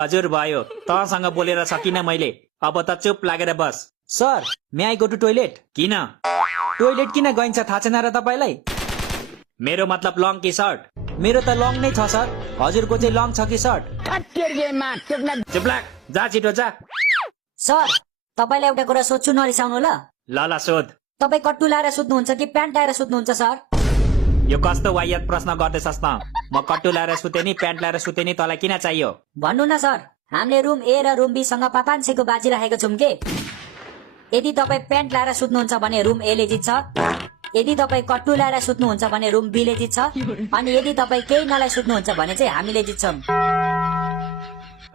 हजुर भयो तँसँग बोलेर सकिन मैले अब त चुप लागेर बस। Sir may I go to toilet. किन टोइलेट किन गइन्छ थाहा छैन र तपाईलाई? मेरो मतलब लङ कि सर्ट? मेरो त लङ नै छ सर। हजुरको चाहिँ लङ छ कि सर्ट? चुप लाग, जा छिटो जा। सर तपाईलाई एउटा कुरा सोध्छु, नरिसाउनु ल। ल सोध। तपाई कट्टु लाएर सुत्नुहुन्छ कि प्यान्ट लाएर सुत्नुहुन्छ सर? यो कस्तो वायत प्रश्न गर्दैछस् त? म कट्टु लाएर सुते नि प्यान्ट लाएर सुते नि, तँलाई किन चाहियो? भन्नु न सर, हामीले रुम ए र रुम बी सँग पापान्छेको बाजी राखेको छौं के। यदि तपाई प्यान्ट लाएर सुत्नुहुन्छ भने रुम ए ले जित्छ, यदि तपाई कट्टु लाएर सुत्नुहुन्छ भने रुम बी ले जित्छ, अनि यदि तपाई केही नलाई सुत्नुहुन्छ भने चाहिँ हामीले जित्छौं।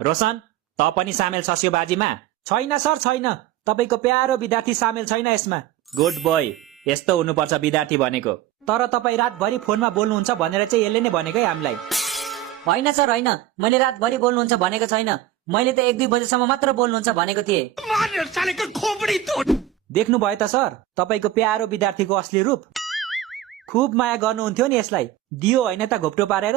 रोशन त पनि सामेल छस् यो बाजीमा? छैन सर छैन, तपाईको प्यारो विद्यार्थी सामेल छैन यसमा। गुड बोय, यस्तो हुनुपर्छ विद्यार्थी भनेको। तर तपाई रातभरि फोनमा बोल्नुहुन्छ भनेर चाहिँ यसले नै भनेको है हामीलाई। होइन सर होइन, मैले रातभरि बोल्नुहुन्छ भनेको छैन, मैले त 1-2 बजेसम्म मात्र बोल्नुहुन्छ भनेको थिएँ। देख्नु भयो त सर तपाईको प्यारो विद्यार्थीको असली रूप? खुब माया गर्नुहुन्थ्यो नि यसलाई, दियो होइन त घोप्टो पारेर।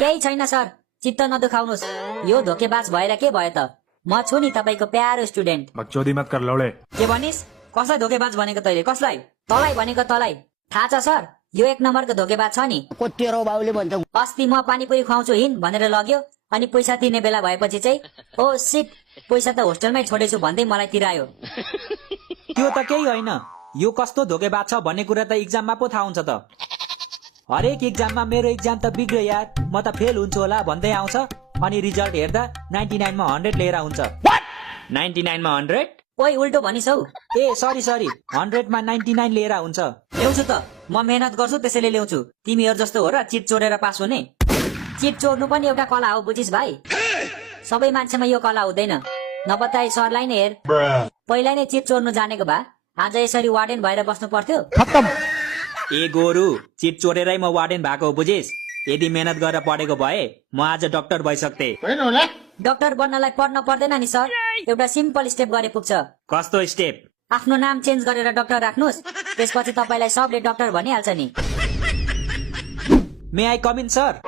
केही छैन सर, चित्त नदुखाउनुहोस्, यो धोकेबाज भएर के भयो त? म छु नि तपाईको प्यारो स्टुडेन्ट। बकचोदी मत कर लौडे। के भनिस्? कसलाई धोकेबाज भनेको तैले? कसलाई? तलाई भनेको तलाई। थाहा छ सर, यो 1 नम्बरको धोकेबाज छ नि। तेरो बाउले भन्छ अस्ति म पानीपुरी खुवाउँछु हिँड भनेर लग्यो, अनि पैसा तिर्ने बेला भएपछि चाहिँ ओ सिट पैसा त होस्टेलमै छोडेछु भन्दै मलाई तिरायो। त्यो त केही होइन, यो कस्तो धोकेबाज छ भन्ने कुरा त इक्जाममा पो थाहा हुन्छ त। हरेक इक्जाममा मेरो इक्जाम त बिग्रियो यार, म त फेल हुन्छु होला भन्दै आउँछ, अनि रिजल्ट हेर्दा 99 मा 100 लिएर आउँछ। 99 मा 100? ओइ उल्टो भनिस् हौ। ए सरी 100 मा 99 लिएर हुन्छ। ल्याउँछु त, म मेहनत गर्छु त्यसैले ल्याउँछु। तिमीहरू जस्तो हो र चिट चोरेर पास हुने? चिट चोर्नु पनि एउटा कला हो बुझिस् भाइ, सबै मान्छेमा यो कला हुँदैन। नबताई सरलाई नै हेर, पहिला नै चिट चोर्नु जानेको भए आज यसरी वार्डेन भएर बस्नु पर्थ्यो। ए गोरु, चिट चोरेरै म वार्डेन भएको हो बुझिस्? यदि मेहनत गरेर पढेको भए म आज डाक्टर भइसक्थे। डाक्टर बन्नलाई पढ्न पर्दैन नि सर, एउटा सिम्पल स्टेप गरे पुग्छ। कस्तो स्टेप? आफ्नो नाम चेन्ज गरेर डाक्टर राख्नुहोस्, त्यसपछि तपाईलाई सबले डाक्टर भनिहाल्छ नि। मे आई कम इन सर?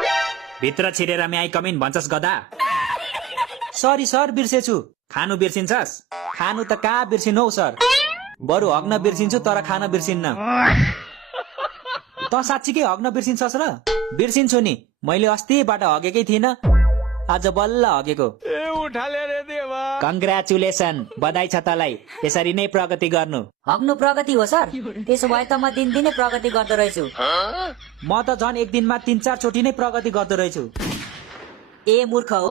भित्र छिरेर मे आई कम इन भन्छस् गधा? सरी सर बिर्सेछु। खानु बिर्सिन्छस्? खानु त कहाँ बिर्सिनु हौ सर, बरु हग्न बिर्सिन्छु तर खान बिर्सिन्न। त साँच्चीकै हग्न बिर्सिन्छस् र? बिर्सिन्छु नि, मैले अस्तिबाट हगेकै थिइनँ, आज बल्ल हगेको। कङ्ग्रेचुलेसन, बधाई छ तलाई, यसरी नै प्रगति गर्नु। हग्नु प्रगति हो सर? त्यसो भए त म दिनदिनै प्रगति गर्दो रहेछु। म त झन् एक दिनमा 3-4 चोटि नै प्रगति गर्दो रहेछु। ए मूर्ख हो।